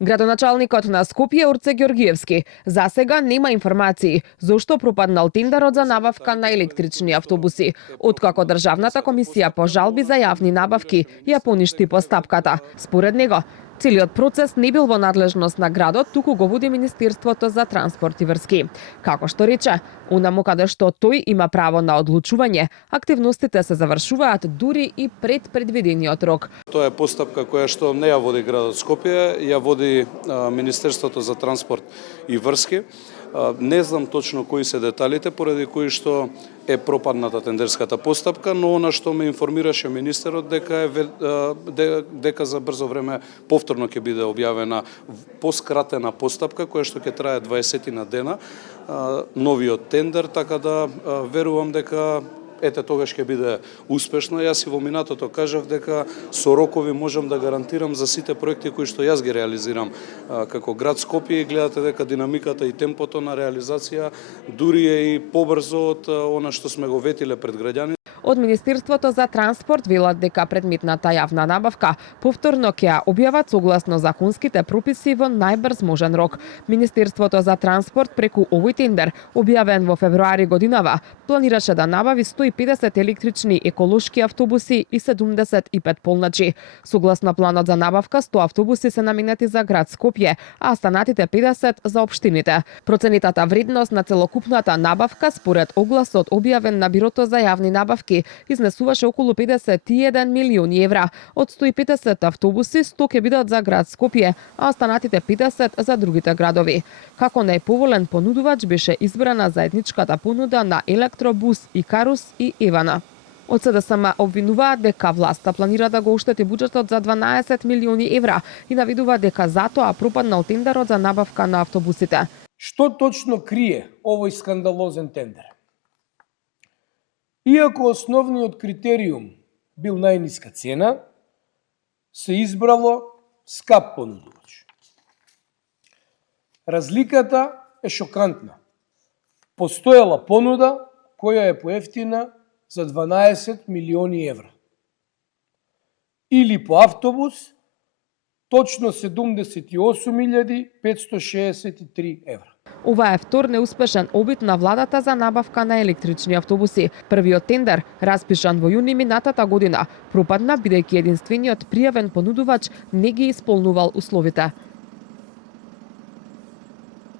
Градоначалникот на Скопје Орце Ѓоргиевски засега нема информации зошто пропаднал тендерот за набавка на електрични автобуси, откако Државната комисија по жалби за јавни набавки ја поништи постапката. Според него, целиот процес не бил во надлежност на градот, туку го води Министерството за транспорт и врски. Како што рече, унаму каде што тој има право на одлучување, активностите се завршуваат дури и пред предвидениот рок. Тоа е постапка која што не ја води градот Скопје, ја води Министерството за транспорт и врски. Не знам точно кои се деталите поради кои што е пропадната тендерската постапка, но она што ме информираше министерот дека за брзо време повторно ќе биде објавена поскратена постапка која што ќе трае 20 на дена, новиот тендер, така да верувам дека тогаш ќе биде успешно. Јас и во минатото кажав дека со рокови можам да гарантирам за сите проекти кои што јас ги реализирам како град Скопје, и гледате дека динамиката и темпото на реализација дури е и побрзо од она што сме го ветиле пред граѓани. Од Министерството за транспорт велат дека предметната јавна набавка повторно ќе ја објават согласно законските прописи во најбрз можен рок. Министерството за транспорт преку овој тендер, објавен во февруари годинава, планираше да набави 150 електрични еколошки автобуси и 75 полначи. Согласно планот за набавка, 100 автобуси се наменети за град Скопје, а останатите 50 за општините. Проценитата вредност на целокупната набавка според огласот објавен на Бирото за јавни набавки изнесуваше околу 51 милиони евра. Од 150 автобуси, 100 ќе бидат за град Скопје, а останатите 50 за другите градови. Како најповолен понудувач беше избрана заедничката понуда на Електробус, Икарус и Евана. Од СДСМ обвинуваат дека власта планира да го оштети буџетот за 12 милиони евра и навидува дека затоа пропаднал тендерот за набавка на автобусите. Што точно крие овој скандалозен тендер? Иако основниот критериум бил најниска цена, се избрало скап понудувач. Разликата е шокантна. Постоела понуда која е поевтина за 12 милиони евра. Или по автобус точно 78.563 евра. Ова е втор неуспешен обид на владата за набавка на електрични автобуси. Првиот тендер, распишан во јуни минатата година, пропадна бидејќи единствениот пријавен понудувач не ги исполнувал условите.